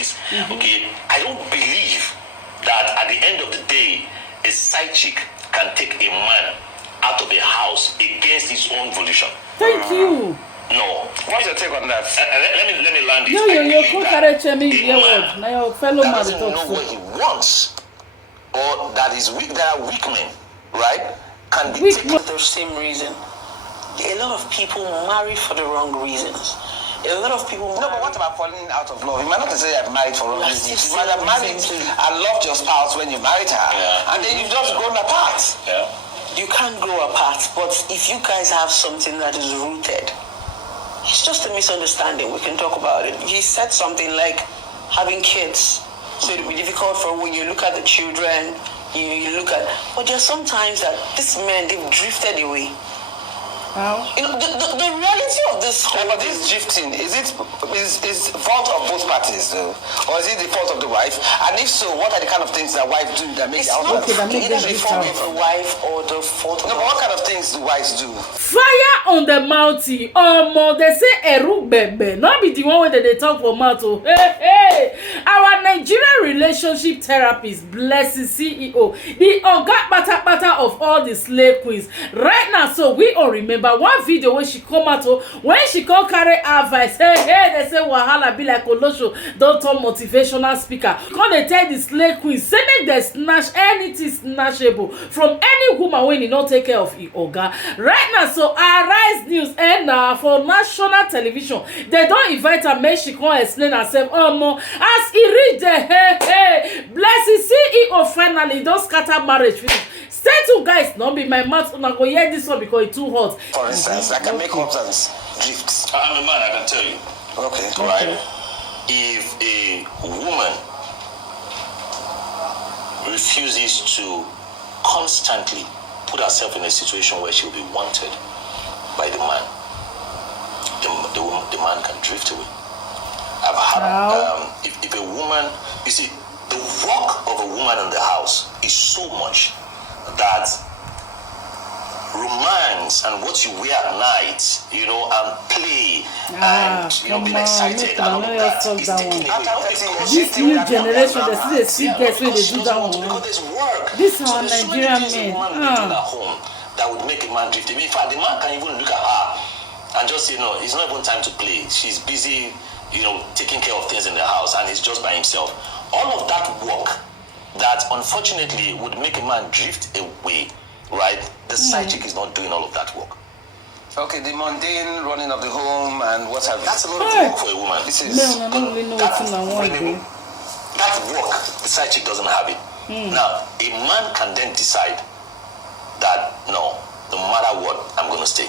excuses. Okay, I don't believe that at the end of the day, a side chick can take a man out of a house against his own volition. Thank you. No. What's your take on that? Let me land it. No, your co-character me now your fellow man doesn't know what he wants, or that is weak. There are weak men, right? Can be taken for the same reason. A lot of people marry for the wrong reasons. A lot of people. No, but what about falling out of love? You might not say you've married for wrong reasons. You might have married and loved your spouse when you married her, and then you've just grown apart. Yeah. You can't grow apart, but if you guys have something that is rooted, it's just a misunderstanding. We can talk about it. He said something like having kids, so it will be difficult for when you look at the children. You look at, but there's sometimes that these men, they've drifted away. How? You know, the reality of this whole But this drifting, is fault of both parties, though? Or is it the fault of the wife? And if so, what are the kind of things that wives do that make it's not make either them the fault of the wife or the fault of No, but what kind of things do wives do? Fire on the mountain. They say Eru Bebe. Not be the one where they talk for mouth. Hey. Our Nigerian relationship therapist, Blessing CEO, the Oga Bata of all the slave queens. Right now, so we all remember one video when she come out, when she come carry advice. Hey, they say Wahala be like Olosho, don't turn motivational speaker. Come they tell the slave queens, say make they snatch anything snatchable from any woman when you not take care of it, Oga. Right now, so Arise News and for national television, they don't invite her, make she come explain herself. Oh no, as he reach the hey, Blessing CEO finally don't scatter marriage. Stay tuned, guys. Not be my mouth. I'm not going to hear this one because it's too hot. For instance, I can make ups and drifts. I'm a man, I can tell you. Okay. Right? If a woman refuses to constantly put herself in a situation where she'll be wanted by the man, the man can drift away. I've had, if a woman, you see, the work of a woman in the house is so much that romance and what you wear at night, you know, and play and being excited and all of that is taking away. This new generation, they see guys when they do that one. Because there's work. This are so Nigerian men. At home that would make a man drift. In fact, the man can even look at her and just say, no, it's not even time to play. She's busy, you know, taking care of things in the house, and he's just by himself. All of that work that unfortunately would make a man drift away, right? The side chick is not doing all of that work. Okay, the mundane running of the home and what have you. That's a lot of work for a woman. This is I don't really know what's in my way. That work, the side chick doesn't have it. Now, a man can then decide that no matter what, I'm going to stay.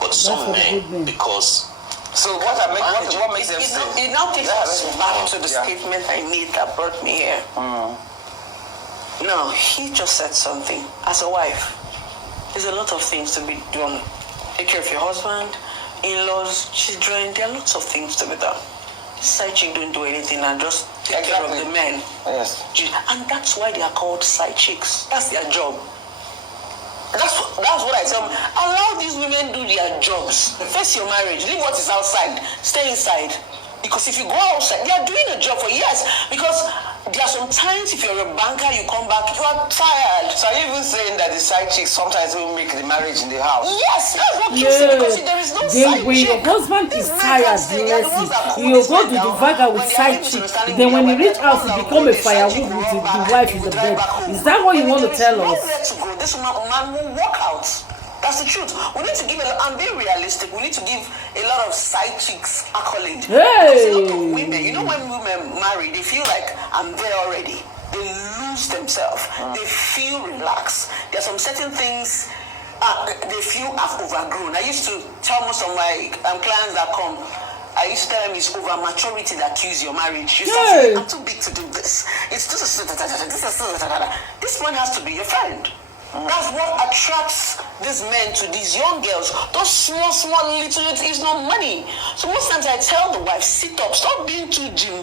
But some men, because so what makes them say? It now takes us back to the statement I made that brought me here. Now, he just said something. As a wife, there's a lot of things to be done. Take care of your husband, in-laws, children. There are lots of things to be done. Side chick don't do anything and just take care of the men. Yes. And that's why they are called side chicks. That's their job. That's what I tell them. Allow these women do their jobs. Face your marriage. Leave what is outside. Stay inside. Because if you go outside, they are doing a job for years. Because there are some times if you're a banker, you come back, you are tired. So are you even saying that the side chicks sometimes will make the marriage in the house? Yes, that's what you say. Because there is no side when chick. your husband is tired, you go to the Vaga with side chick. Then when you reach out, you become a firewood with the wife in the bed. Is that what you want to tell us? This man will walk out. That's the truth. We need to give and be realistic. We need to give a lot of side chicks accolade. Hey! A lot of women, you know, when women marry, they feel like I'm there already. They lose themselves. They feel relaxed. There are some certain things they feel I've overgrown. I used to tell most of my clients that come, I used to tell them it's over maturity that kills your marriage. You start saying, I'm too big to do this. It's this man has to be your friend. That's what attracts these men to these young girls. Those small little is not money. So most times I tell the wife, sit up, stop being too gym.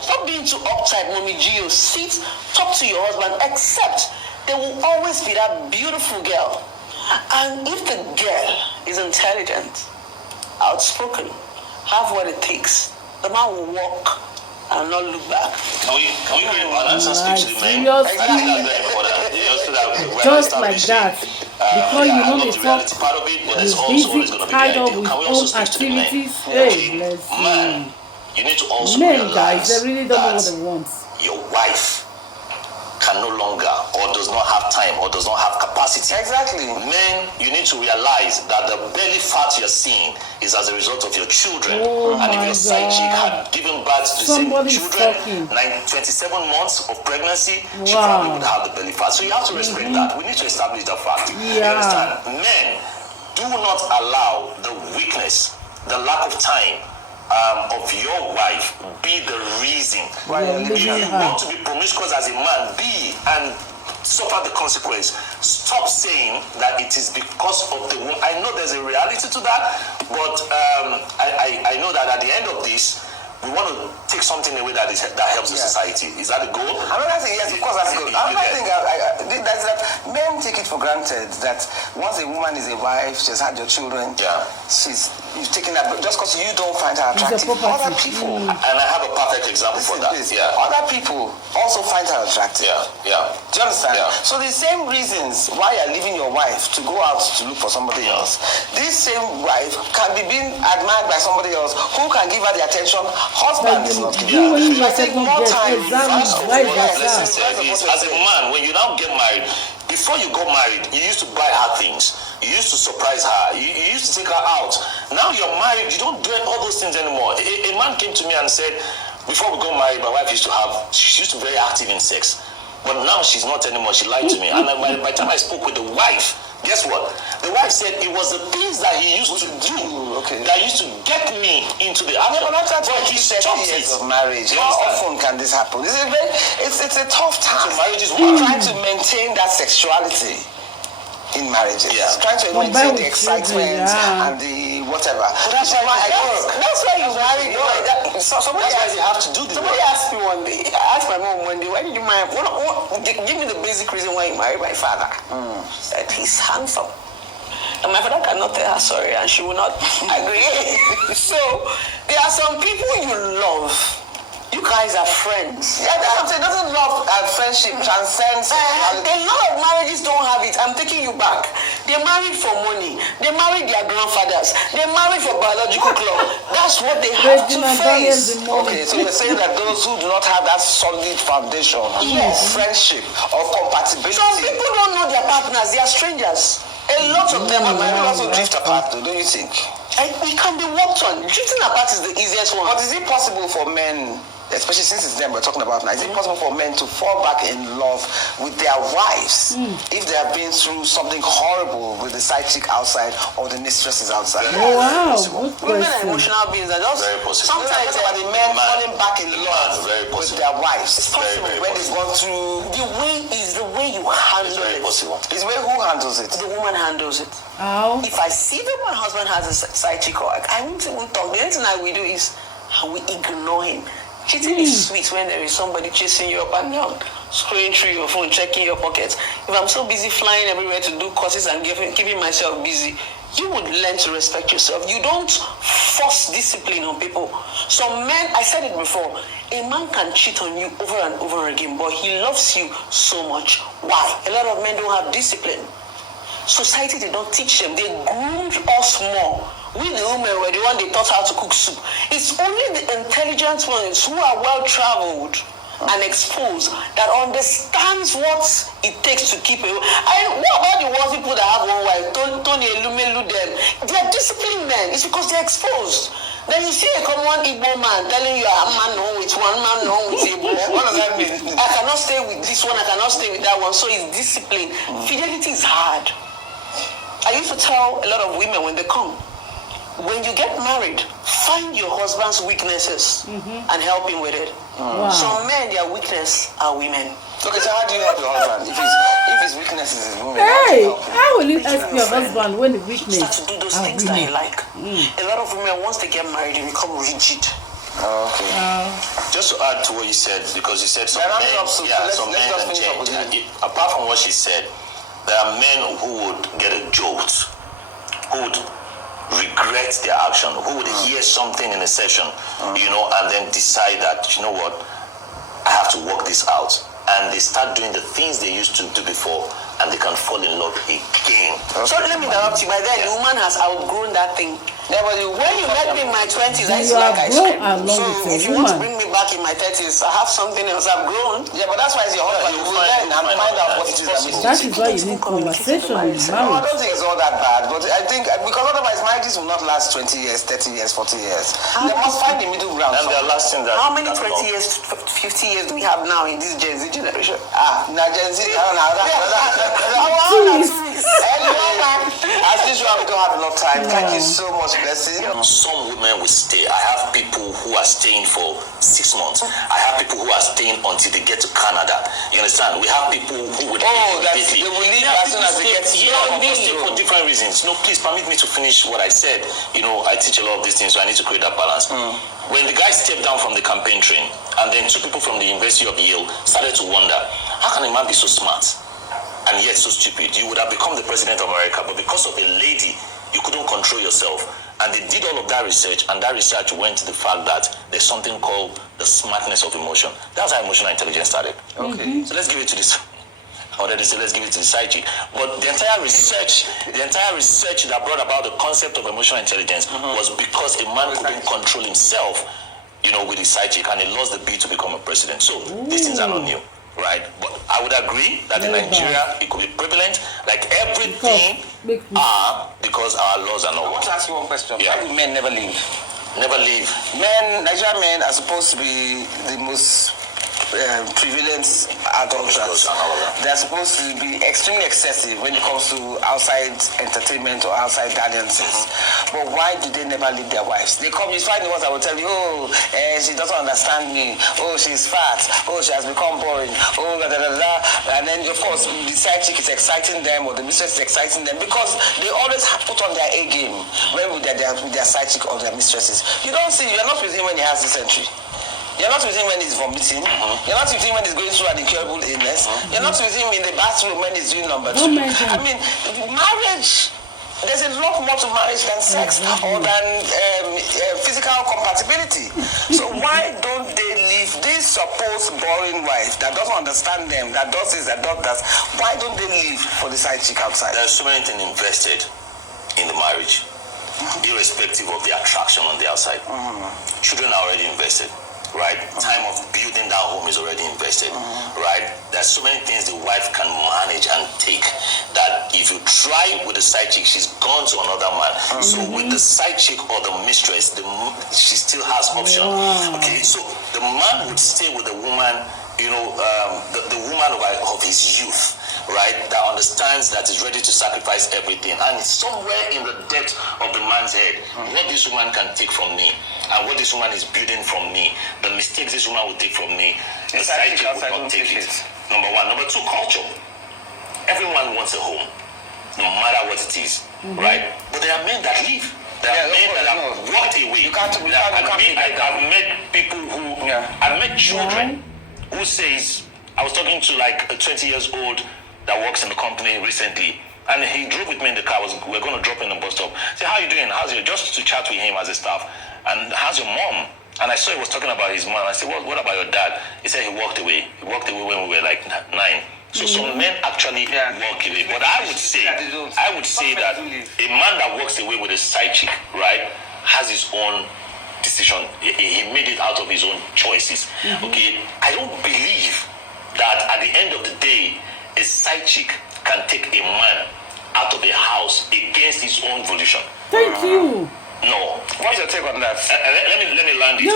Stop being too uptight, mommy Gio. Sit, talk to your husband, except there will always be that beautiful girl. And if the girl is intelligent, outspoken, have what it takes, the man will walk and and not look back. Can we create balance and speak to the men? Seriously. I think that's very important. You know, so that we're Just like establishing, that. Because yeah, you I know love they the talk, reality part of it, but there's he's also always busy, going to be tied the up ideal. with Can we own also speak to the men? activities. Okay, Hey, bless man, you. you need to also Men, realize guys, they really don't know what that they want. your wife can no longer or does not have time or does not have capacity. Exactly. Men, you need to realize that the belly fat you're seeing is as a result of your children. Oh and if my your side chick God. had given birth to the Somebody's same children, talking. 27 months of pregnancy, she Wow. probably would have the belly fat. So you have to respect that. We need to establish that fact. You Yeah. understand? Men, do not allow the weakness, the lack of time of your wife be the reason. Why you're If leaving you her. want to be promiscuous as a man, be and suffer the consequence. Stop saying that it is because of the woman. I know there's a reality to that, but I know that at the end of this, we want to take something away that helps the society. Is that the goal? Another thing, yes, of course, that's good. Another thing, that's that men take it for granted that once a woman is a wife, she's had your children, you've taken that, but just because you don't find her attractive, other people, and I have a perfect example for that. Other people also find her attractive. Do you understand? So the same reasons why you're leaving your wife to go out to look for somebody else, this same wife can be being admired by somebody else who can give her the attention husband is not giving her. You I take more time. As a man, when you now get married, before you got married, you used to buy her things. You used to surprise her. You used to take her out. Now you're married, you don't do all those things anymore. A man came to me and said, before we got married, my wife she used to be very active in sex. But now she's not anymore. She lied to me. And by the time I spoke with the wife, guess what? The wife said it was the things that he used to do that used to get me into the action. But he stopped it. Of marriage. How often can this happen? It's a tough time. So marriage is trying to maintain that sexuality in marriages. Trying to maintain the excitement and the whatever. But that's why that's why you marry. That's why you have to do this. Somebody asked me one day, I asked my mom one day, why did you marry? Give me the basic reason why you married my father. That he's handsome. And my father cannot tell her sorry and she will not agree. So there are some people you love. You guys are friends. Yeah, that's what I'm saying. Doesn't love and friendship transcends sexuality? A lot of marriages don't have it. I'm taking you back. They married for money. They married their grandfathers. They married for biological club. That's what they have to face. Okay, so you're saying that those who do not have that solid foundation of friendship, of compatibility. Some people don't know their partners. They are strangers. A lot of them are married. Also drift apart, though, don't you think? It can be worked on. Drifting apart is the easiest one. But is it possible for men, especially since it's them we're talking about now, is it possible for men to fall back in love with their wives if they have been through something horrible with the side chick outside or the mistresses outside? Oh, wow. Women are emotional beings. And just very possible. Sometimes the men falling back in love with their wives. It's possible. When they've gone through. The way you handle It's very it. possible. It's where who handles it? The woman handles it. How? If I see that my husband has a side chick, I won't even talk. The only thing I will do is I will ignore him. Cheating is sweet when there is somebody chasing you up and down, scrolling through your phone, checking your pockets. If I'm so busy flying everywhere to do courses and keeping myself busy, you would learn to respect yourself. You don't force discipline on people. Some men, I said it before, a man can cheat on you over and over again, but he loves you so much. Why? A lot of men don't have discipline. Society did not teach them. They groomed us more. We the women were the one they taught how to cook soup. It's only the intelligent ones who are well-traveled and exposed that understands what it takes to keep it. What about the ones people that have one wife? Tony Elumelu them. They are disciplined men. It's because they're exposed. Then you see a common Igbo man telling you, I'm man known with one man known with Igbo. What does that mean? I cannot stay with this one, I cannot stay with that one. So it's discipline. Fidelity is hard. I used to tell a lot of women when they come, when you get married, find your husband's weaknesses and help him with it. Wow. Some men, their weakness are women. Okay, so how do you help your husband? If his weakness is his woman, Hey, how will you help your husband when the weakness Start to do those things that he like. A lot of women, once they get married, they become rigid. Okay. Just to add to what you said, because you said some Yeah, men, some men can change. Apart from what she said, there are men who would get a jolt, who would regret their action, who would hear something in a session, you know, and then decide that, you know what, I have to work this out. And they start doing the things they used to do before, and they can fall in love again. So let me interrupt you. By then, the woman has outgrown that thing. Yeah, but when you met me in my 20s, I used to like ice cream. So if you want to bring me back in my 30s, I have something else. I've grown. Yeah, but that's why it's your husband. You will learn and find out what it is. That is why you need conversation with marriage. No, I don't think it's all that bad. But I think, because otherwise marriages will not last 20 years, 30 years, 40 years. They must find the middle ground. And they're lasting that. How many 20 years, 50 years do we have now in this Gen Z generation? Now Gen Z, I don't know. As usual, we don't have enough time. Thank you so much, Blessing. Some women will stay. I have people who are staying for 6 months. I have people who are staying until they get to Canada. You understand? We have people who would they will leave as soon as they get to stay for different reasons. No, please permit me to finish what I said. You know, I teach a lot of these things, so I need to create that balance. When the guy stepped down from the campaign train, and then 2 people from the University of YUL started to wonder, how can a man be so smart and yet so stupid? You would have become the president of America, but because of a lady, you couldn't control yourself. And they did all of that research, and that research went to the fact that there's something called the smartness of emotion. That's how emotional intelligence started. Okay. So let's give it to this. I wanted to say let's give it to the side chick. But the entire research that brought about the concept of emotional intelligence was because a man couldn't control himself, you know, with his side chick, and he lost the bid to become a president. So these things are not new. Right, but I would agree that in Nigeria it could be prevalent, like everything, because our laws are not. I want to ask you one question. Yeah. Why do men never leave? Never leave. Nigerian men are supposed to be the most prevalent adulterers. They are supposed to be extremely excessive when it comes to outside entertainment or outside dalliances. But why do they never leave their wives? They come, you find the ones that will tell you, she doesn't understand me. Oh, she's fat. Oh, she has become boring. Oh, da da da da. And then, of course, the side chick is exciting them, or the mistress is exciting them, because they always put on their A game when with their side chick or their mistresses. You don't see, you're not with him when he has dysentery. You're not with him when he's vomiting. You're not with him when he's going through an incurable illness. You're not with him in the bathroom when he's doing number 2. I mean, marriage, there's a lot more to marriage than sex or than physical compatibility. So why don't they leave this supposed boring wife that doesn't understand them, that does this, that does that? Why don't they leave for the side chick outside? There's so many things invested in the marriage, irrespective of the attraction on the outside. Children are already invested. Right? Time of building that home is already invested. Right? There's so many things the wife can manage and take that if you try with the side chick, she's gone to another man. So with the side chick or the mistress, she still has option. Okay, so the man would stay with the woman, you know, the woman of his youth, right? That understands, that is ready to sacrifice everything. And somewhere in the depth of the man's head, what this woman can take from me, and what this woman is building from me, the mistakes this woman will take from me, the side chick will not take it. Number one. Number two, culture. Everyone wants a home, no matter what it is, right? But there are men that leave. There are men that have walked away. I've met people who, I've met children who says, I was talking to like a 20 years old that works in the company recently, and he drove with me in the car. We're going to drop in the bus stop. Say, how are you doing? Just to chat with him as a staff. And how's your mom? And I saw he was talking about his mom. I said, what about your dad? He said he walked away. He walked away when we were like 9. So some men actually walk away. But I would say that a man that walks away with a side chick, right, has his own decision. He made it out of his own choices. Okay, I don't believe that at the end of the day, a side chick can take a man out of a house against his own volition. Thank you. No. What's your take on that? Let me land this.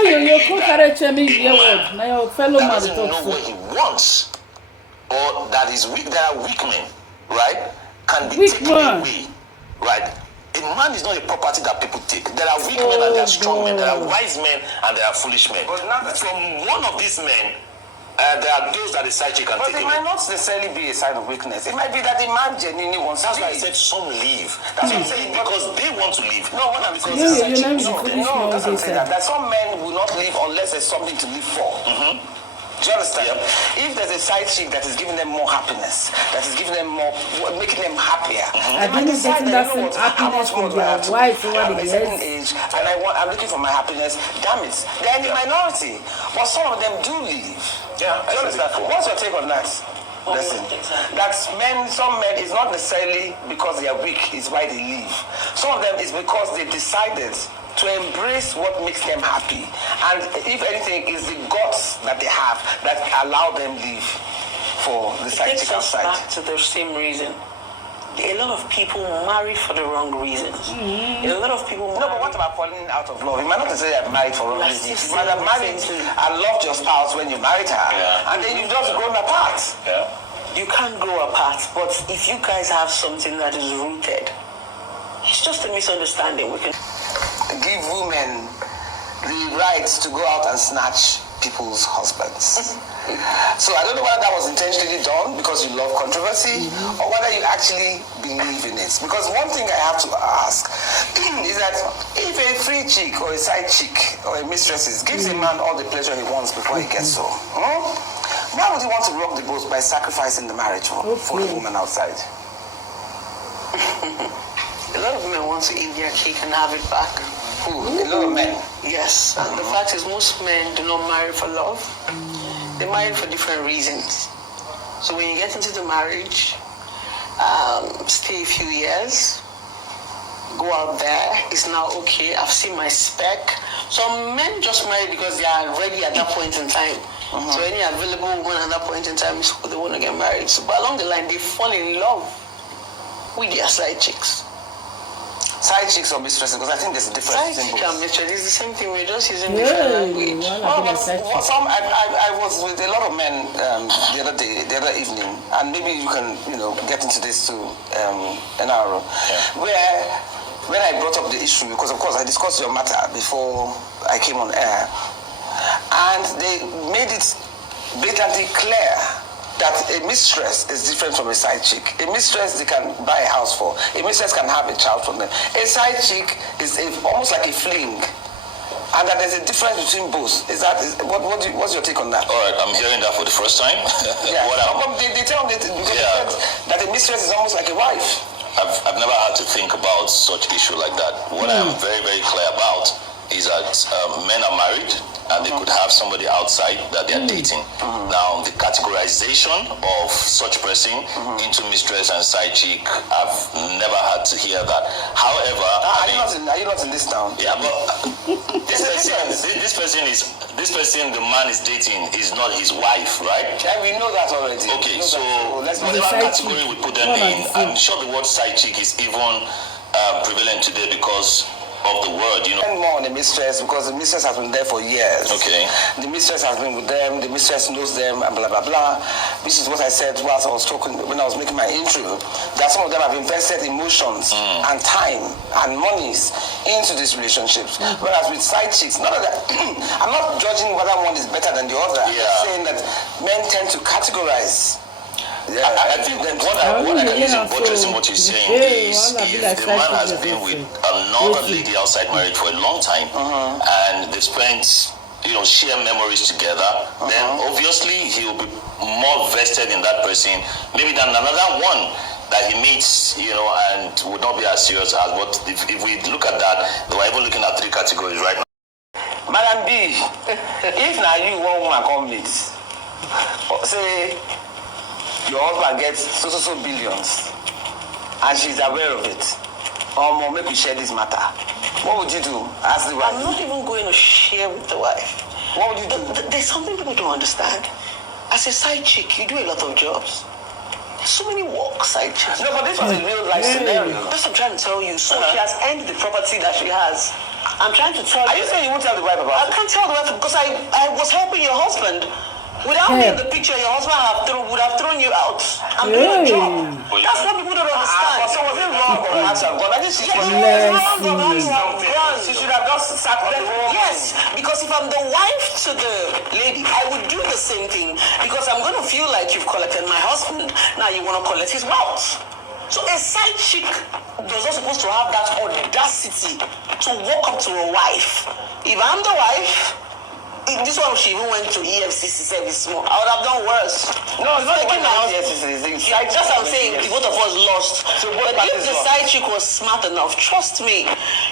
Your fellow man doesn't know what he wants, or that is weak. There are weak men, right? Can be taken away, right? A man is not a property that people take. There are weak men and there are strong men. There are wise men and there are foolish men. But from one of these men, there are those that the side chick can take away. But it might not necessarily be a sign of weakness. It might be that the man genuinely wants to leave. That's why I said some leave. That's what I'm saying, because they want to leave. No, what I'm saying is that some men will not leave unless there's something to live for. Do you understand? If there's a side chick that is giving them more happiness, that is giving them more, making them happier, I think it's getting that same happiness from their wife over the certain years. age, and I'm looking for my happiness. Damn it, they're in the minority, but some of them do leave. Yeah, do you understand? What's your take on that? Listen, some men is not necessarily because they are weak is why they leave. Some of them is because they decided to embrace what makes them happy, and if anything, is the guts that they have that allow them live for the side chick outside. Back to the same reason. A lot of people marry for the wrong reasons. A lot of people marry. No, but what about falling out of love? You might not necessarily have married for wrong reasons. You might have married and loved your spouse when you married her, and then you've just grown apart. You can't grow apart, but if you guys have something that is rooted, it's just a misunderstanding. We can give women the right to go out and snatch people's husbands. So I don't know whether that was intentionally done because you love controversy or whether you actually believe in it. Because one thing I have to ask is that if a free chick or a side chick or a mistresses gives a man all the pleasure he wants before he gets home, why would he want to rock the boat by sacrificing the marriage for the woman outside? A lot of men want to eat their cake and have it back. A lot of men. Yes, and the fact is most men do not marry for love. They marry for different reasons. So when you get into the marriage, stay a few years, go out there, it's now okay, I've seen my spec. Some men just marry because they are ready at that point in time. So any available woman at that point in time is who they want to get married to. But along the line, they fall in love with their side chicks. Side chicks or mistresses, because I think there's a difference. Side chick and mistress is the same thing. We're just using different language. I was with a lot of men the other evening, and maybe you can get into this too, NRO, where when I brought up the issue, because of course I discussed your matter before I came on air, and they made it blatantly clear that a mistress is different from a side chick. A mistress they can buy a house for. A mistress can have a child from them. A side chick is almost like a fling. And that there's a difference between both. What's your take on that? All right, I'm hearing that for the first time. They tell me that a mistress is almost like a wife. I've never had to think about such issue like that. What I am very, very clear about is that men are married and they could have somebody outside that they are dating. Now, the categorization of such person into mistress and side chick, I've never had to hear that. However, are you not in this town? Yeah, but this person the man is dating is not his wife, right? Yeah, we know that already. Okay, so whatever category we put them in, I'm sure the word side chick is even prevalent today because of the word, more on the mistress because the mistress has been there for years. Okay. The mistress has been with them, the mistress knows them, and blah, blah, blah. This is what I said whilst I was talking, when I was making my intro, that some of them have invested emotions and time and monies into these relationships. Whereas with side chicks, none of that, I'm not judging whether one is better than the other. I'm saying that men tend to categorize. Yeah, I think that what I can use in buttressing what you're saying is if the man has been with another lady outside marriage for a long time and they've spent share memories together, then obviously he will be more vested in that person maybe than another one that he meets, and would not be as serious as. But if we look at that, we're even looking at 3 categories right now. Madam B, if now you one woman come meet, say your husband gets so billions and she's aware of it, or make we share this matter, what would you do as the wife? I'm not even going to share with the wife. What would you do? There's something people don't understand. As a side chick, you do a lot of jobs. There's so many work side chicks. No, but this was a real life scenario. That's what I'm trying to tell you. So she has earned the property that she has. I'm trying to tell you. Are you saying you won't tell the wife about it? I can't tell the wife because I was helping your husband. Without me in the picture, your husband would have thrown you out. I'm doing a job. That's what people don't understand. So was it wrong for her to have gone? I think she should have just sat on the wall. Yes, because if I'm the wife to the lady, I would do the same thing because I'm going to feel like you've collected my husband. Now you want to collect his wealth. So a side chick was not supposed to have that audacity to walk up to a wife. If I'm the wife, This one, she even went to EFCC service more. I would have done worse. No, it's not taking my house. Just I'm saying, the both of us lost. So but if the side chick was smart enough, trust me,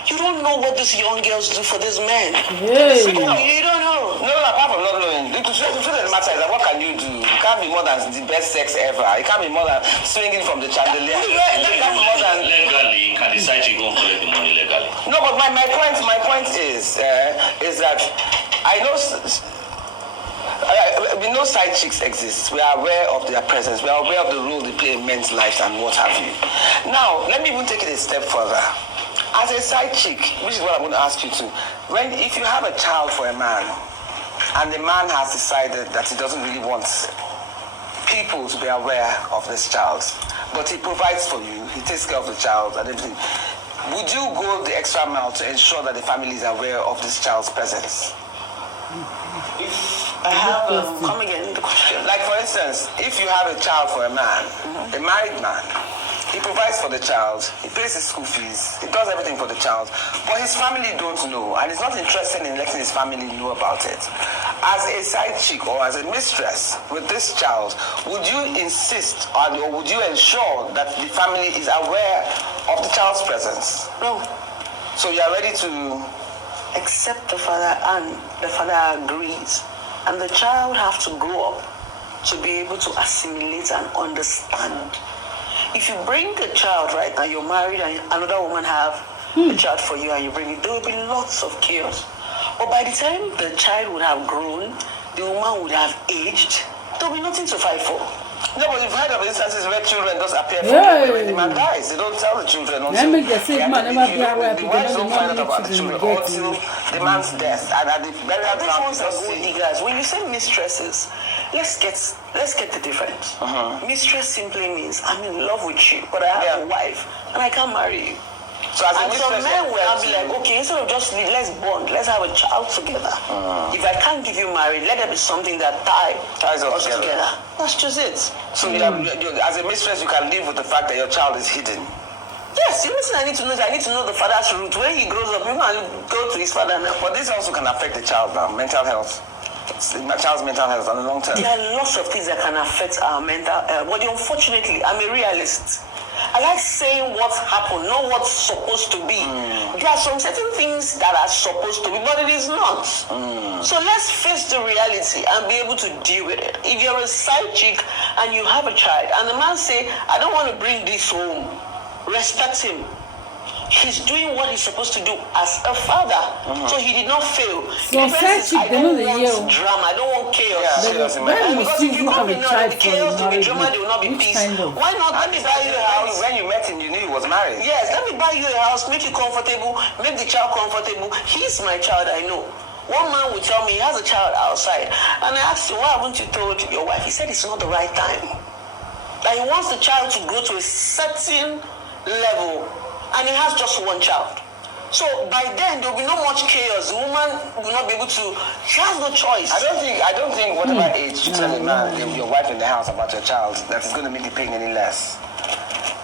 you don't know what these young girls do for this man. Hey. You don't know. No, apart from not knowing, the truth of the matter is that what can you do? It can't be more than the best sex ever. It can't be more than swinging from the chandelier. It can't be more than legally. Can the side chick go collect the money legally? No, but my point is that I know. We know side chicks exist. We are aware of their presence. We are aware of the role they play in men's lives and what have you. Now, let me even take it a step further. As a side chick, which is what I'm going to ask you to, if you have a child for a man, and the man has decided that he doesn't really want people to be aware of this child, but he provides for you, he takes care of the child and everything, would you go the extra mile to ensure that the family is aware of this child's presence? I have come again the question. Like for instance, if you have a child for a man, a married man, he provides for the child, he pays his school fees, he does everything for the child, but his family don't know, and he's not interested in letting his family know about it. As a side chick or as a mistress with this child, would you insist or would you ensure that the family is aware of the child's presence? No. So you are ready to... Except the father, and the father agrees. And the child have to grow up to be able to assimilate and understand. If you bring the child right now, you're married and another woman have a child for you and you bring it, there will be lots of chaos. But by the time the child would have grown, the woman would have aged, there will be nothing to fight for. No, but you've heard of instances where children just appear when the man dies. They don't tell the children until the wives don't find out about the children until the man's death. And at the burial ground, gold diggers. When you say mistresses, let's get the difference. Mistress simply means I'm in love with you, but I have a wife and I can't marry you. So as and some men will be like, okay, instead of just let's bond, let's have a child together. If I can't give you marriage, let there be something that ties us together. That's just it. So you as a mistress, you can live with the fact that your child is hidden. Yes, the only thing I need to know is I need to know the father's root. When he grows up, you can go to his father now. But this also can affect the child now, mental health. The child's mental health on the long term. There are lots of things that can affect our mental health. But unfortunately, I'm a realist. I like saying what's happened, not what's supposed to be. There are some certain things that are supposed to be, but it is not. So let's face the reality and be able to deal with it. If you're a side chick and you have a child, and the man say, I don't want to bring this home, respect him. He's doing what he's supposed to do as a father. So he did not fail. So side chick, I don't want drama, I don't want chaos. Because if you come in now, the chaos to be drama, there will not be peace. Why not? Let me buy you a house. When you met him, you knew he was married. Yes, let me buy you a house, make you comfortable, make the child comfortable. He's my child, I know. One man would tell me he has a child outside. And I asked him, why haven't you told your wife? He said it's not the right time. That he wants the child to grow to a certain level. And he has just one child. So by then there will be no much chaos. The woman will not be able to. She has no choice. I don't think whatever age you tell a man, your wife in the house about your child, that is going to make the pain any less.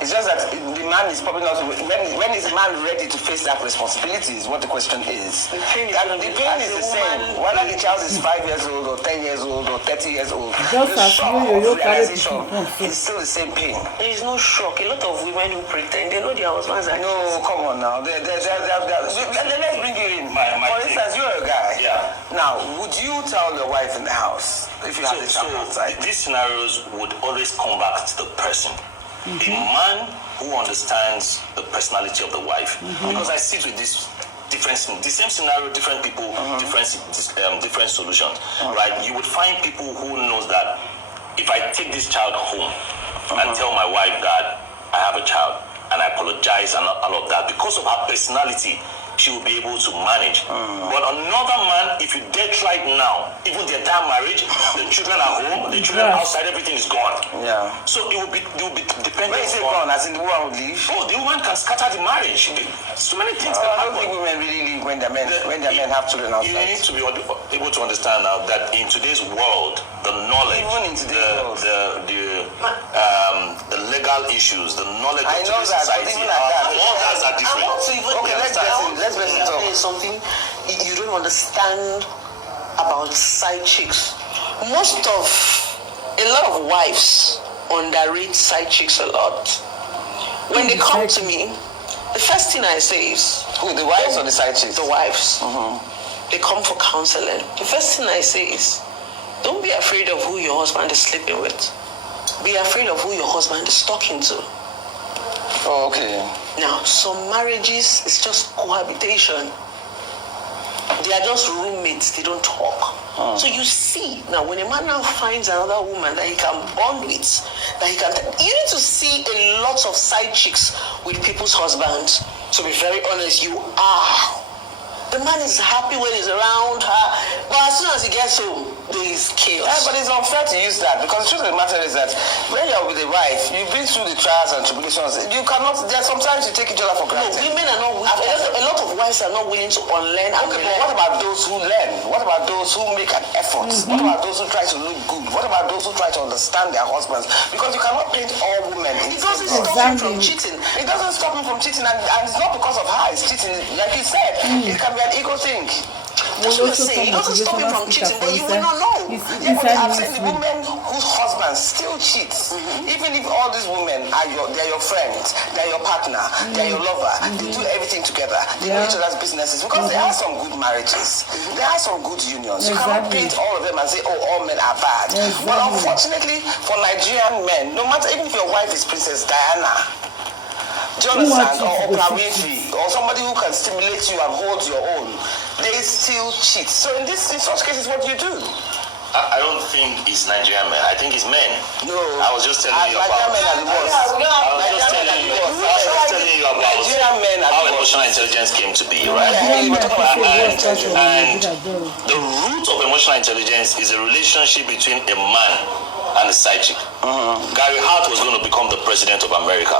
It's just that the man is probably not. When is the man ready to face that responsibility? Is what the question is. The pain is the same. Whether the child is 5 years old or 10 years old or 30 years old, just the shock of realization is still the same pain. There is no shock. A lot of women who pretend they know their husbands are. No, come on now. Let's bring you in. For instance, you're a guy. Yeah. Now, would you tell your wife in the house if you have the child outside? These scenarios would always come back to the person. A man who understands the personality of the wife, because I sit with this the same scenario, different people, different solutions, right? You would find people who knows that if I take this child home and tell my wife that I have a child and I apologize and all of that, because of her personality, she will be able to manage. But another man, if you dare try it now, even the entire marriage, the children are home, the children outside, everything is gone. Yeah. So it will be dependent. When you say gone, as in the woman would leave? Oh, the woman can scatter the marriage. So many things can I don't happen. think women really leave when their men have children outside. You need to be able to understand now that in today's world, the knowledge, even in today's world, the legal issues, the knowledge of today's society, all that are different. Okay, let's mess it up. There is something you don't understand about side chicks. A lot of wives underrate side chicks a lot. When they come to me, the first thing I say is, who, the wives or the side chicks? The wives. They come for counseling. The first thing I say is, don't be afraid of who your husband is sleeping with. Be afraid of who your husband is talking to. Oh, okay. Now, some marriages is just cohabitation. They are just roommates, they don't talk. So you see, now when a man now finds another woman that he can bond with, you need to see a lot of side chicks with people's husbands. To be very honest, you are. The man is happy when he's around her, but as soon as he gets home, there is chaos. Yeah, but it's unfair to use that, because the truth of the matter is that when you're with a wife, you've been through the trials and tribulations. You cannot, sometimes you take each other for granted. No, women are not willing. A lot of wives are not willing to unlearn. Okay, but what about those who learn? What about those who make an effort? What about those who try to look good? What about those who try to understand their husbands? Because you cannot paint all women. It doesn't stop him from cheating. It doesn't stop him from cheating, and it's not because of her. It's cheating, like you said. It can be an ego thing. That's what I'm saying. It doesn't stop him from cheating, but you will not know. Yeah, but I've seen the women whose husbands still cheat. Even if all these women they're your friends, they're your partner, they're your lover, they do everything together, they know each other's businesses, because there are some good marriages, there are some good unions. You cannot paint all of them and say, oh, all men are bad. But unfortunately, for Nigerian men, no matter, even if your wife is Princess Diana, do you understand? Or Oprah Winfrey, or somebody who can stimulate you and hold your own, they still cheat. So in such cases, what do you do? I don't think it's Nigerian men. I think it's men. No. I was just telling you about. Nigerian men are the worst. I was just telling you about Nigerian men are how the worst. emotional intelligence came to be, right? Yeah, we're talking about And the root of emotional intelligence is a relationship between a man and a side chick. Gary Hart was going to become the president of America,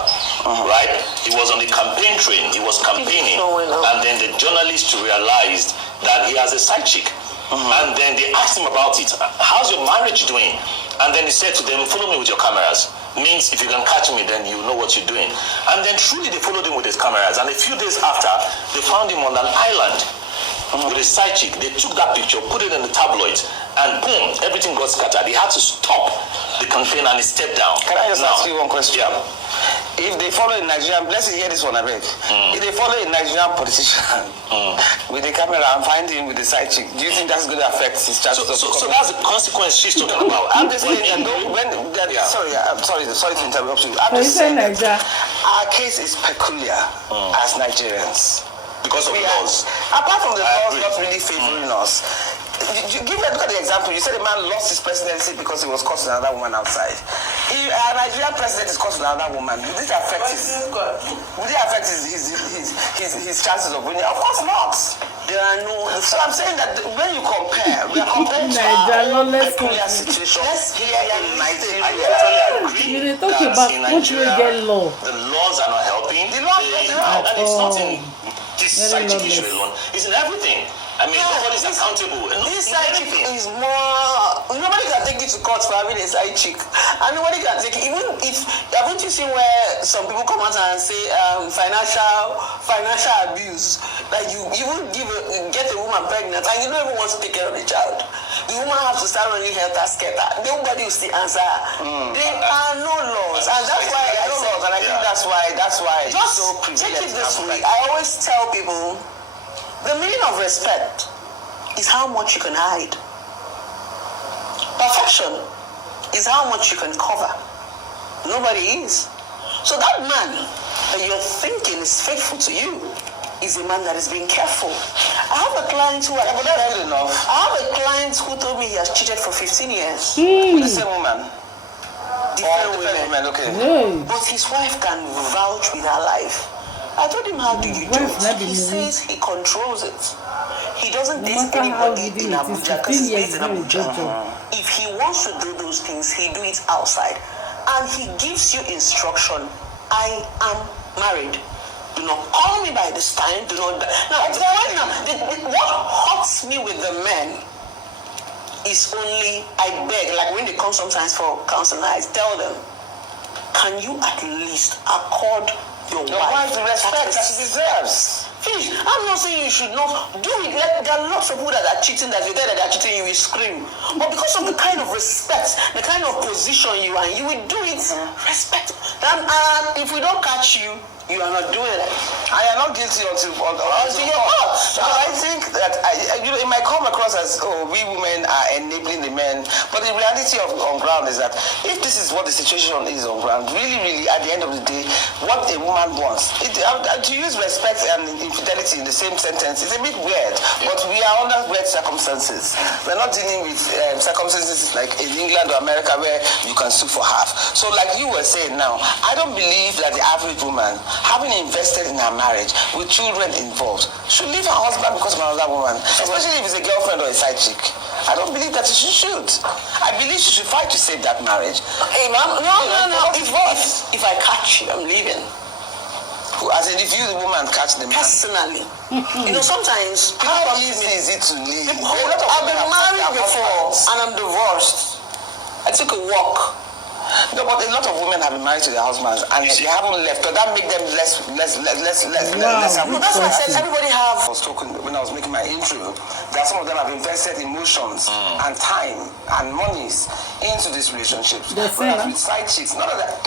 right? He was on the campaign train. He was campaigning, and then the journalist realized that he has a side chick. And then they asked him about it. How's your marriage doing? And then he said to them, follow me with your cameras. Means if you can catch me, then you know what you're doing. And then truly they followed him with his cameras. And a few days after, they found him on an island with a side chick. They took that picture, put it in the tabloids, and boom, everything got scattered. He had to stop the campaign and he stepped down. Can I just ask you one question? Yeah. If they follow a Nigerian, let's hear this one, I beg. If they follow a Nigerian politician with a camera and find him with a side chick, do you think that's going to affect his chances of so that's the consequence she's talking about. I'm just saying that sorry to interrupt you. I'm just saying that our case is peculiar as Nigerians. Because of the laws. Apart from the laws not really favoring us. Look at the example. You said a man lost his presidency because he was caught with another woman outside. If a Nigerian president is caught with another woman, will it affect his chances of winning? Of course not. There are no. So I'm saying that when you compare, we are comparing to our peculiar situation here in Nigeria. You talk about what you get law. The laws are not helping. The laws don't help, and it's not in this side chick issue alone. It's in everything. I mean, nobody's accountable. This side chick is more. Nobody can take you to court for having a side chick, and nobody can take it. Even if haven't you seen where some people come out and say financial abuse, like you even get a woman pregnant and you don't even want to take care of the child. The woman has to start running helter skelter. Nobody will still answer. There are no laws, and that's why I said. And I think that's why it's Just so prevalent. take it this way. I always tell people. The meaning of respect is how much you can hide. Perfection is how much you can cover. Nobody is. So that man that you're thinking is faithful to you is a man that is being careful. I have a client who told me he has cheated for 15 years. With the same woman. Different women. Okay. But his wife can vouch with her life. I told him, how do you do it? He says he controls it. He doesn't date anybody in Abuja because he's based in Abuja. If he wants to do those things, he do it outside. And he gives you instruction. I am married. Do not call me by this time. Do not. Now, what hurts me with the men is only, I beg, like when they come sometimes for counseling, I tell them, can you at least accord your wife the respect that she deserves? Finish. I'm not saying you should not do it. Like, there are lots of people that are cheating, that you tell that they are cheating, you will scream. But because of the kind of respect, the kind of position you are, you will do it. Respect. And if we don't catch you, you are not doing it. I am not guilty until you're not. Because I think that it might come across as, oh, we women are enabling the men. But the reality on ground is that if this is what the situation is on ground, really, at the end of the day, what a woman wants, to use respect and infidelity in the same sentence is a bit weird. But we are under weird circumstances. We're not dealing with circumstances like in England or America where you can sue for half. So like you were saying now, I don't believe that the average woman, having invested in her marriage with children involved, should leave her husband because of another woman, especially if it's a girlfriend or a side chick. I don't believe that she should. I believe she should fight to save that marriage. Hey, ma'am, no. If I catch you, I'm leaving. As in, if you, the woman, catch the man. Personally. Sometimes... How easy is it to leave? I've been married before, and I'm divorced. I took a walk. No, but a lot of women have been married to their husbands and they haven't left. Does that make them less? Wow, No, that's why I said everybody have. I was talking when I was making my intro that some of them have invested emotions and time and monies into these relationships. Whereas with side chicks, none of that.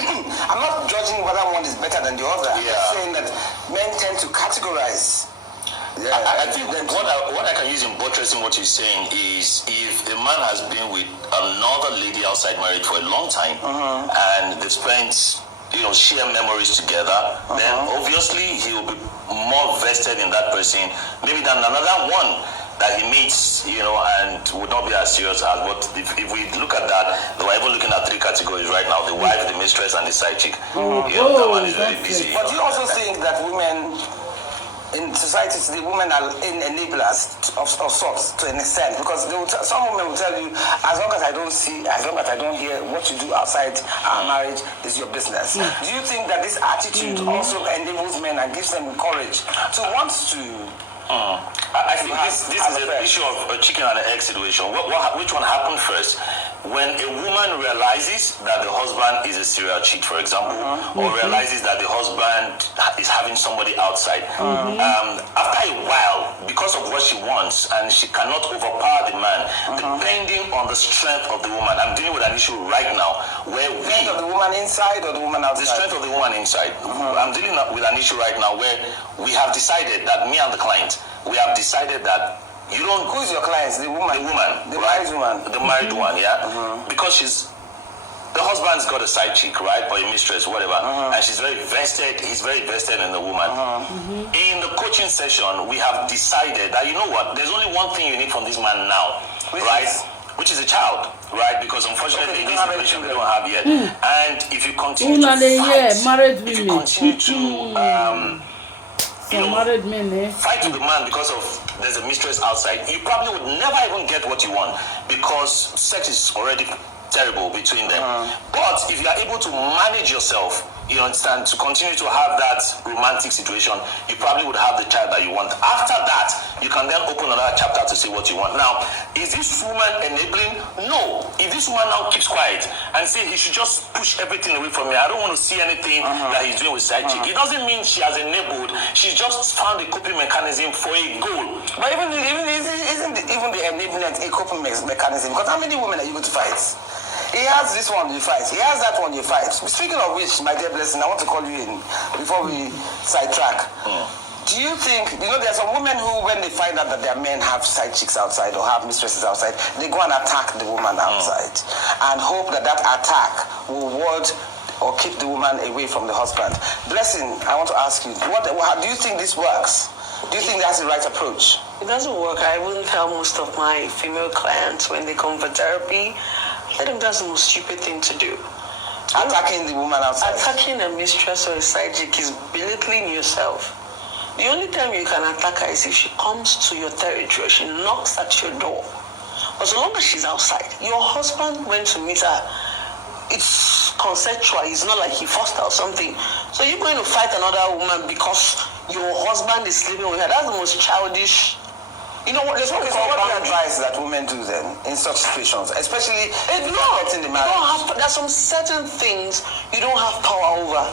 I'm not judging whether one is better than the other. I'm saying that men tend to categorize. Yeah, I think what I can use in buttressing what you're saying is if a man has been with another lady outside marriage for a long time and they've spent share memories together, then obviously he will be more vested in that person maybe than another one that he meets, and would not be as serious as. But if we look at that, we're even looking at 3 categories right now: the wife, the mistress, and the side chick. That one is very busy. But do you also think that women in society, the women are enablers of sorts to an extent, because some women will tell you, as long as I don't see, as long as I don't hear, what you do outside our marriage is your business. Do you think that this attitude also enables men and gives them courage to want to? I think this is an issue of a chicken and an egg situation. Which one happened first? When a woman realizes that the husband is a serial cheat, for example, or realizes that the husband is having somebody outside, after a while, because of what she wants, and she cannot overpower the man, depending on the strength of the woman. I'm dealing with an issue right now where the strength of the woman inside or the woman outside? The strength of the woman inside. I'm dealing with an issue right now where we have decided that me and the client, we have decided that you don't. Who is your client? The woman. The woman. The married woman. The married one, yeah. Because the husband's got a side chick, right, or a mistress, whatever, and she's very vested. He's very vested in the woman. In the coaching session, we have decided that there's only one thing you need from this man now, which is a child, right? Because unfortunately, this situation we don't have yet. And if you continue to fight, if you continue to married men, fight with the man because of there's a mistress outside, you probably would never even get what you want because sex is already terrible between them. But if you are able to manage yourself, you understand, to continue to have that romantic situation, you probably would have the child that you want. After that, you can then open another chapter to say what you want. Now, is this woman enabling? No. If this woman now keeps quiet and say he should just push everything away from me, I don't want to see anything that he's doing with side chick, it doesn't mean she has enabled. She's just found a coping mechanism for a goal. But isn't the enablement a coping mechanism? Because how many women are you going to fight? He has this one, you fight. He has that one, you fight. Speaking of which, my dear Blessing, I want to call you in before we sidetrack. Do you think, there are some women who, when they find out that their men have side chicks outside or have mistresses outside, they go and attack the woman outside and hope that attack will ward or keep the woman away from the husband. Blessing, I want to ask you, how do you think this works? Do you think that's the right approach? It doesn't work. I wouldn't tell most of my female clients when they come for therapy, I think that's the most stupid thing to do. Attacking the woman outside? Attacking a mistress or a side chick is belittling yourself. The only time you can attack her is if she comes to your territory, she knocks at your door. But so long as she's outside, your husband went to meet her, it's consensual. It's not like he forced her or something. So you're going to fight another woman because your husband is sleeping with her. That's the most childish. There's what advice that women do then in such situations, especially if you're affecting the marriage. There's some certain things you don't have power over.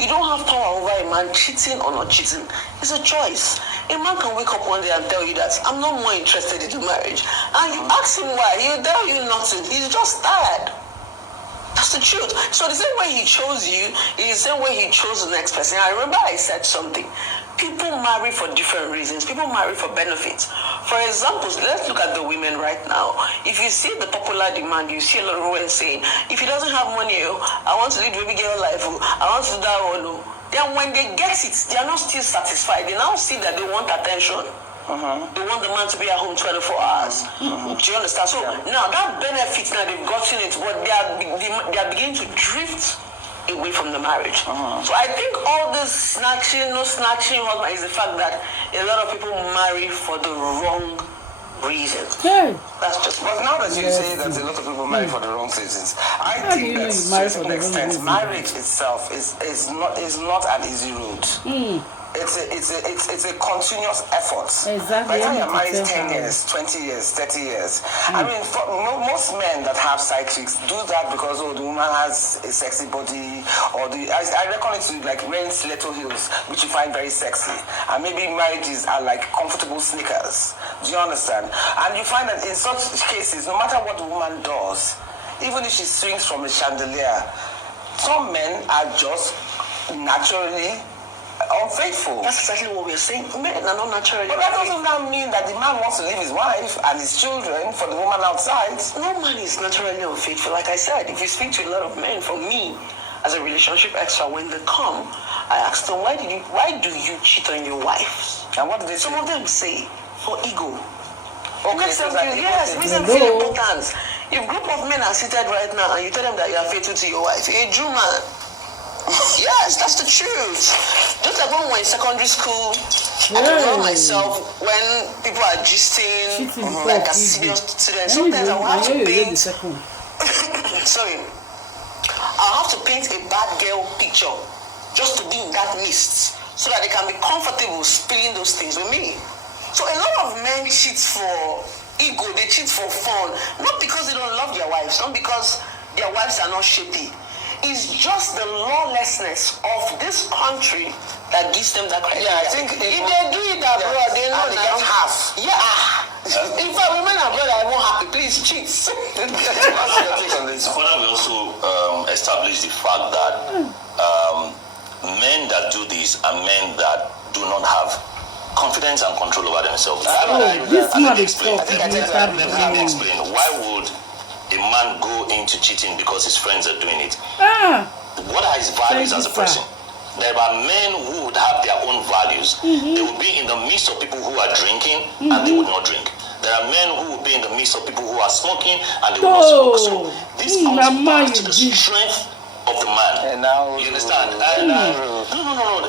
You don't have power over a man cheating or not cheating. It's a choice. A man can wake up one day and tell you that I'm not more interested in the marriage. And you ask him why, he'll tell you nothing. He's just tired. That's the truth. So the same way he chose you is the same way he chose the next person. I remember I said something. People marry for different reasons. People marry for benefits. For example, let's look at the women right now. If you see the popular demand, you see a lot of women saying, if he doesn't have money, I want to lead baby girl life, I want to do that one. Then when they get it, they are not still satisfied. They now see that they want attention. They want the man to be at home 24 hours. Do you understand? So now that benefit, now they've gotten it, but they are beginning to drift away from the marriage. So I think all this snatching, no snatching husband is the fact that a lot of people marry for the wrong reason. That's just. But now that you say that a lot of people marry for the wrong reasons, I think that to a certain extent, marriage itself is not an easy road. It's a continuous effort. Exactly. By the time you're married 10 years, 20 years, 30 years. I mean, most men that have side chicks do that because the woman has a sexy body, or I reckon it to like wearing stiletto heels, which you find very sexy. And maybe marriages are like comfortable sneakers. Do you understand? And you find that in such cases, no matter what the woman does, even if she swings from a chandelier, some men are just naturally unfaithful. That's exactly what we're saying. Men are not naturally. But that doesn't now mean that the man wants to leave his wife and his children for the woman outside. No man is naturally unfaithful. Like I said, if you speak to a lot of men, for me, as a relationship expert, when they come, I ask them, why do you cheat on your wife? And what do they say? Some of them say, for ego. Okay, Makes them feel, yes, makes them feel important. If a group of men are seated right now and you tell them that you are faithful to your wife, a Jew man. Yes, that's the truth. Just like when we were in secondary school, I can remember myself when people are gisting, like a senior student. Sometimes I will have to paint. Sorry, I'll have to paint a bad girl picture just to be in that mist, so that they can be comfortable spilling those things with me. So a lot of men cheat for ego. They cheat for fun, not because they don't love their wives, not because their wives are not shapey. It's just the lawlessness of this country that gives them that credit. Yeah, I think if they do it abroad, they know they get half. Yeah. In fact, women abroad are more happy. Please cheat. So further, we also establish the fact that men that do this are men that do not have confidence and control over themselves. This man is Let me explain. Why would a man go into cheating because his friends are doing it? What are his values as a person? There are men who would have their own values. They would be in the midst of people who are drinking and they would not drink. There are men who will be in the midst of people who are smoking and they will not smoke. So this comes back to the strength of the man. And now, you understand? No.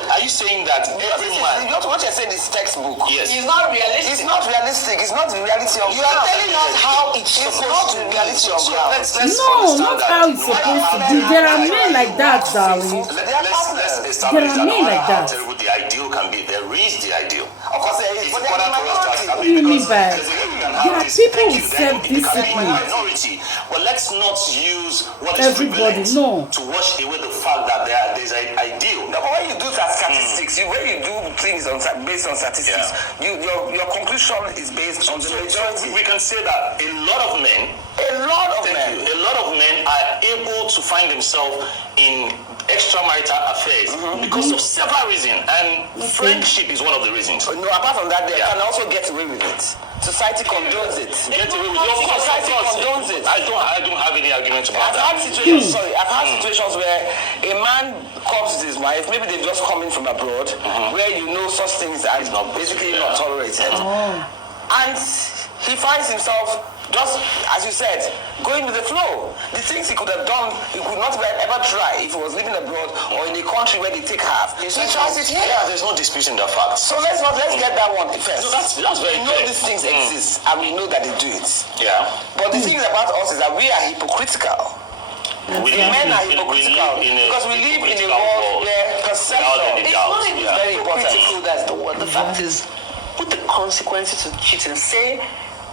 Are you saying that every man? What you're saying is textbook. Yes. It's not realistic. It's not realistic. It's not the reality of. You are telling us how it's not the reality of. Let's no, not how it's supposed to be. There are men like that, darling. Let's establish that no matter how terrible the ideal can be, there is the ideal. Of course, there is. But there are people with self-discipline. But let's not use what is everybody to wash away the fact that there's an ideal. No, but when you do that statistics, when you do things based on statistics, your conclusion is based on the majority. We can say that a lot of men are able to find themselves in extramarital affairs because of several reasons, and friendship is one of the reasons. No, apart from that, they can also get away with it. Society condones it. Get away with it. Society condones it. I don't have any argument about I've had situations where a man comes with his wife, maybe they've just come in from abroad, where you know such things are basically not tolerated. And he finds himself, just as you said, going with the flow. The things he could have done, he could not ever try if he was living abroad or in a country where they take half. He tries it here. Yeah, there's no disputing that fact. So let's get that one first. No, that's very we know these things exist and we know that they do it. Yeah. But the thing about us is that we are hypocritical. Men are hypocritical because we live in a world where perception is not even very hypocritical. That's the word. The fact is, put the consequences of cheating. Say,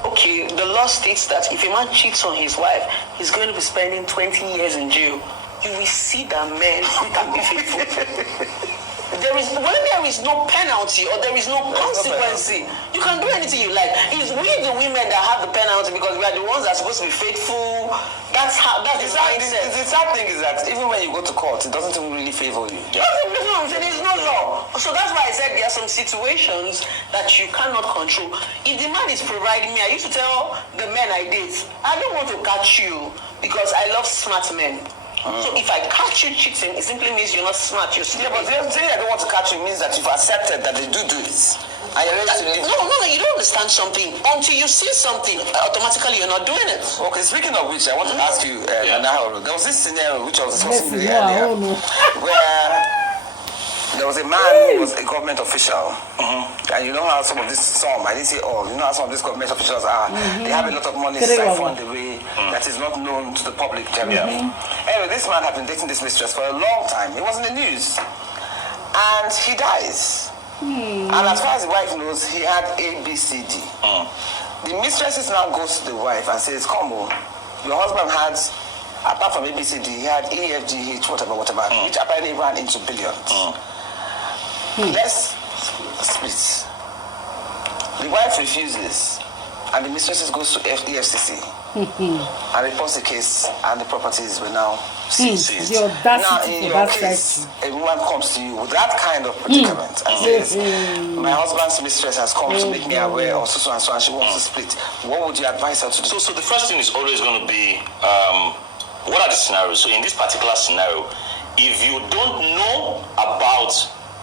okay, the law states that if a man cheats on his wife, he's going to be spending 20 years in jail. you will see that men can be faithful. When there is no penalty or there is no consequence, you can do anything you like. It's we the women that have the penalty because we are the ones that are supposed to be faithful. That's the mindset. The sad thing is that even when you go to court, it doesn't even really favor you. There's no law. So that's why I said there are some situations that you cannot control. If the man is providing me, I used to tell the men I date, I don't want to catch you because I love smart men. So if I catch you cheating, it simply means you're not smart, you're stupid. Yeah, but saying I don't want to catch you means that you've accepted that they do it. And you're ready to leave. No, you don't understand something. Until you see something, automatically you're not doing it. Okay, speaking of which, I want to ask you, Nana, there was this scenario which I was discussing with you earlier, where there was a man who was a government official, and you know how some of I didn't say all, you know how some of these government officials are, they have a lot of money siphoned away that is not known to the public. Anyway, this man had been dating this mistress for a long time. He was in the news, and he dies. And as far as the wife knows, he had A, B, C, D. The mistress now goes to the wife and says, come on, your husband had, apart from A, B, C, D, he had E, F, G, H, whatever, which apparently ran into billions. Let's split. The wife refuses, and the mistress goes to EFCC and reports the case, and the properties were now seized. Now, in your case, a woman comes to you with that kind of predicament and says, my husband's mistress has come to make me aware of so and so, and she wants to split. What would you advise her to do? So the first thing is always going to be, what are the scenarios? So in this particular scenario, if you don't know about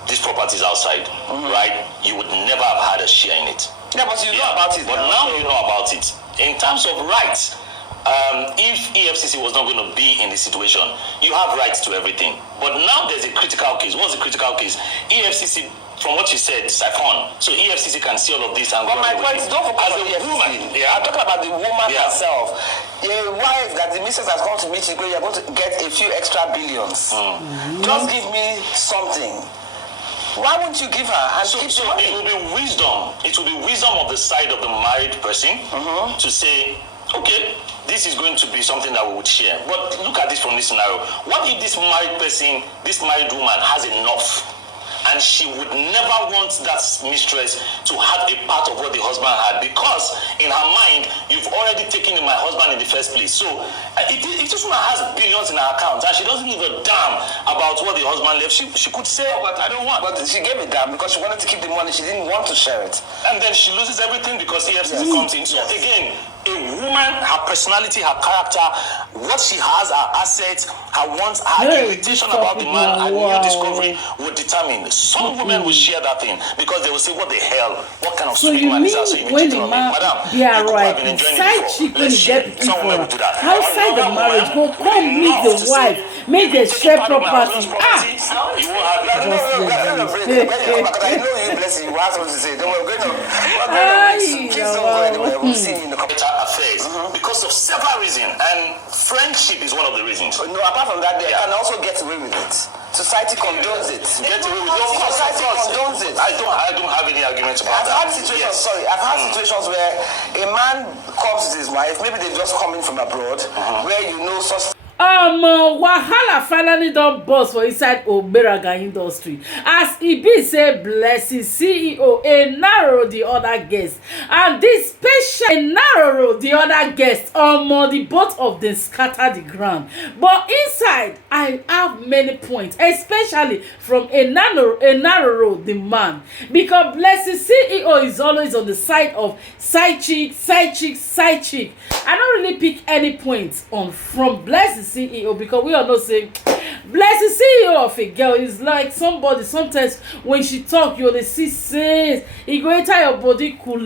these properties outside, right, you would never have had a share in it. Yeah, but you know about it. But now you know about it. In terms of rights, if EFCC was not going to be in this situation, you have rights to everything. But now there's a critical case. What's the critical case? EFCC, from what you said, siphon. So EFCC can see all of this and but my point is, don't focus on the woman. I'm talking about the woman herself. A wife that the mistress has come to meet you, you're going to get a few extra billions. Just give me something. Why won't you give her and keep the money? It will be wisdom. It will be wisdom of the side of the married person to say, okay, this is going to be something that we would share. But look at this from this scenario. What if this married person, this married woman has enough? And she would never want that mistress to have a part of what the husband had, because in her mind, you've already taken my husband in the first place. So if this woman has billions in her account and she doesn't give a damn about what the husband left, she could say, oh, but I don't want. But she gave a damn because she wanted to keep the money. She didn't want to share it. And then she loses everything because EFCC comes in. So again, a woman, her personality, her character, what she has, her assets, her wants, her irritation about the man, her new discovery will determine. Some women will share that thing because they will say, what the hell? What kind of sweet man is that? So you when the man, they are right, side chick when you get people outside the marriage, go come meet the wife, make the share property. You won't have that. No, because I know you, blessing, you have something to say. Don't worry, please don't go anywhere. We'll see you in the affairs because of several reasons, and friendship is one of the reasons. No, apart from that, they can also get away with it. Society condones it. Get away with it. Society condones it. I don't have any arguments about that. I've had situations where a man comes with his wife, maybe they've just come in from abroad, where you know such. Wahala finally don burst for inside Ogberaga industry as e be say Blessing CEO narrow the other guest, and this special narrow the other guest the both of them scatter the ground. But inside I have many points, especially from narrow the man, because Blessing CEO is always on the side of side chick. I don't really pick any points on from Blessing CEO because we all know say Blessing CEO of a girl is like somebody. Sometimes when she talk, you only see sense. E go enter your body cool.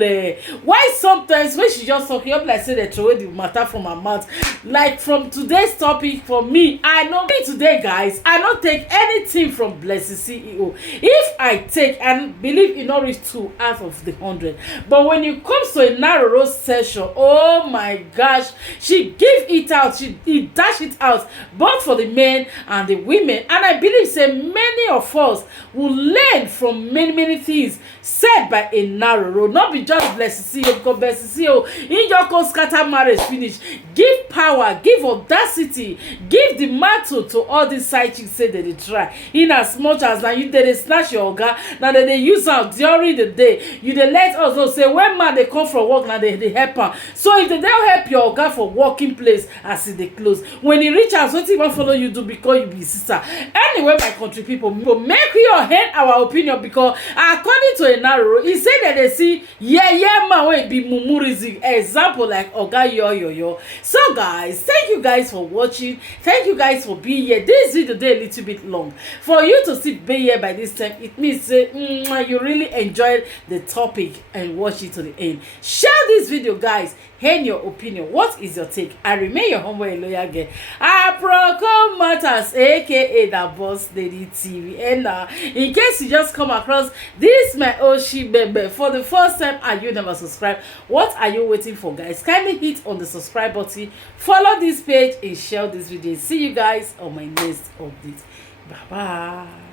Why sometimes when she just talk, you like say they throw away the matter from her mouth. Like from today's topic, for me, I know today, guys, I don't take anything from Blessing CEO. If I take and believe it not reach 2 out of the 100, but when it comes to a narrow session, oh my gosh, she give it out. She dash it it out both for the men and the women. And I believe say many of us will learn from many things said by a narrow road. Not be just BLESSINGCEO, because BLESSINGCEO in your cause scatter marriage finish. Give power, give audacity, give the mantle to all these side chicks say that they try. In as much as now you they snatch your oga, now they use out during the day. You they let us know say when man they come from work now they help am. So if they don't help your oga for working place as they close, when he reach out, what he want follow you do because you be sister. Anyway, my country people make your head our opinion, because according to a narrow, he said that they see man wey be mumurizi example like oga yo. So guys, thank you guys for watching. Thank you guys for being here. This video dey a little bit long. For you to still be here by this time, it means you really enjoyed the topic and watch it to the end. Share this video, guys. Hear your opinion. What is your take? I remain your humble and loyal girl, Aproko Matters, aka the Boss Lady TV. And in case you just come across this my Oshi baby for the first time and you never subscribe, what are you waiting for, guys? Kindly hit on the subscribe button, follow this page and share this video. See you guys on my next update. Bye bye.